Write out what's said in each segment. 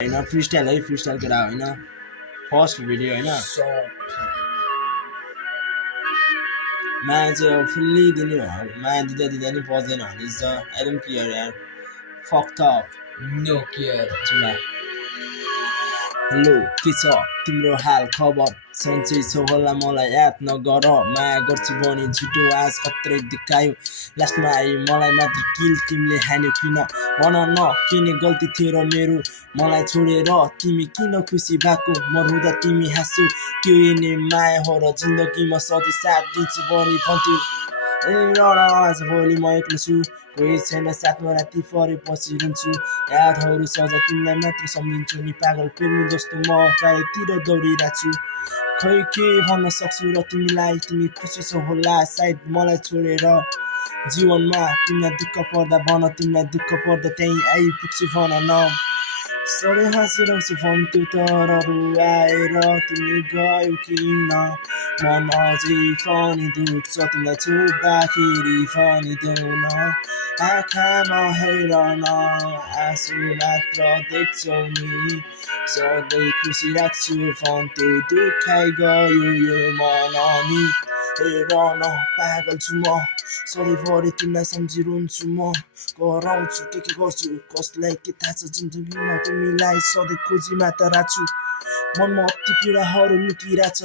होइन फ्रिस्टाइल है फ्रिस्टाइल कुरा होइन फर्स्ट भिडियो होइन माया चाहिँ अब फुल्ली दिने हो माया दिँदा नि बज्दैन भने त आई डोन्ट केयर यार फक्ड अप नो केयर चुला हेलो के छ तिम्रो हाल खबर सन्चै छ होला मलाई याद नगर माया गर्छु भने झुटो आज खत्रै देखायो लास्टमा आई मलाई मात्र किल तिमीले हान्यो किन भन न किन गल्ती थियो र मेरो मलाई छोडेर तिमी किन खुसी भएको म रुँदा तिमी हाँस्छौ त्यो नै माया हो र जिन्दगीमा सधैँ साथ दिन्छु भनी भन्थ्यौ ए र आज भोलि म एक्लो छु कोही छैन साथमा राति परेपछि रुन्छु यादहरू सजा तिमीलाई मात्र सम्झिन्छु नि पागल फिल्म जस्तो म चारैतिर दौडिरहेको छु खै के भन्न सक्छु र तिमीलाई तिमी खुसी छौ होला सायद मलाई छोडेर जीवनमा तिमीलाई दुःख पर्दा भन तिमीलाई दुःख पर्दा त्यहीँ आइपुग्छु भन न सधैँ हाँसिरहन्छु भन्थ्यौ तर रुवाएर तिमी गयौ किन मन अझै पनि दुख्छ तिमीलाई छुट्दाखेरि पनि देऊ न आँखामा हेर न आँसु मात्र देख्छौ नि सधैँ खुसी राख्छु भन्थ्यौ दुखाइ गयो यो मन नि हेर न पागल छु म सधैँभरि तिमीलाई सम्झिरहन्छु म कराउँछु के गर्छु कसलाई के थाहा छ जिन्दगीमा तिमीलाई सधैँ खोजी मात्र राख्छु मनमा अति पीडाहरू लुकिरहेछ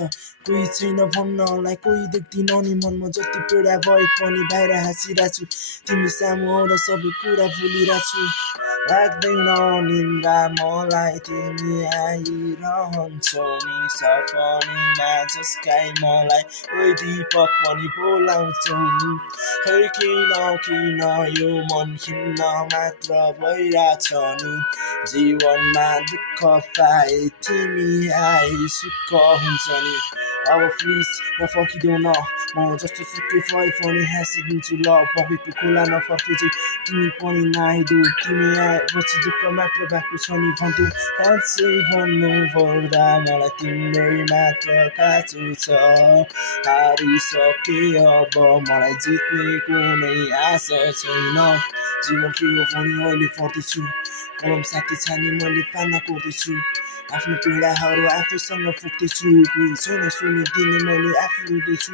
कोही छैन भन्नलाई कोही देख्दिन नि मनमा जति पीडा भए पनि बाहिर हाँसिरहेको छु तिमी सामु आउँदा सबै कुरा भुलिरहेछु लाग्दैन निन्द्रा मलाई तिमी आइरहन्छौ नि सपनीमा जसकाई मलाई कोही दीपक पनि बोलाउँछौ नि खै किन यो मन खिन्न मात्र भइरहेछ नि जीवनमा दुःख पाए तिमी आइ सुख हुन्छ नि अब प्लिज नफर्किदेऊ न म जस्तो सुकै भए पनि हाँसिदिन्छु ल बगेको खोला नफर्के चाहिँ तिमी पनि नआइदेऊ तिमी आएपछि दुःख मात्र भएको छ नि भन्थ्यौ साँच्चै भन्नु पर्दा मलाई तिम्रै मात्र खाँचो छ हारिसके अब मलाई जित्ने कुनै आशा छैन जीवन के हो भने अहिले पढ्दैछु कलम साथी छानी मैले पाना कोर्दैछु आफ्नो पीडाहरू आफैसँग फुक्दैछु कोही छैन सुनिदिने मैले आफू रुँदैछु